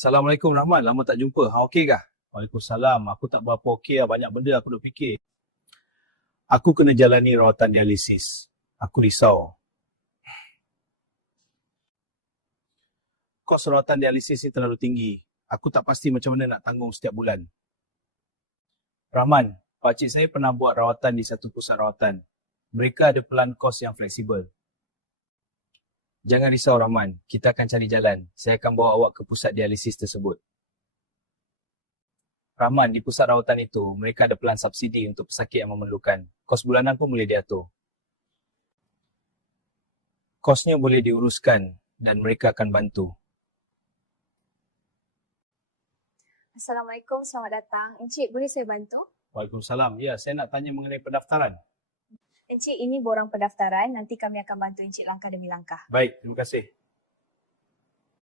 Assalamualaikum Rahman, lama tak jumpa. Hang okey kah? Waalaikumsalam. Aku tak berapa okey lah. Banyak benda aku duk fikir. Aku kena jalani rawatan dialisis. Aku risau. Kos rawatan dialisis ni terlalu tinggi. Aku tak pasti macam mana nak tanggung setiap bulan. Rahman, pakcik saya pernah buat rawatan di satu pusat rawatan. Mereka ada pelan kos yang fleksibel. Jangan risau Rahman, kita akan cari jalan. Saya akan bawa awak ke pusat dialisis tersebut. Rahman, di pusat rawatan itu, mereka ada pelan subsidi untuk pesakit yang memerlukan. Kos bulanan pun boleh diatur. Kosnya boleh diuruskan dan mereka akan bantu. Assalamualaikum, selamat datang. Encik, boleh saya bantu? Waalaikumsalam. Ya, saya nak tanya mengenai pendaftaran. Encik, ini borang pendaftaran. Nanti kami akan bantu Encik langkah demi langkah. Baik, terima kasih.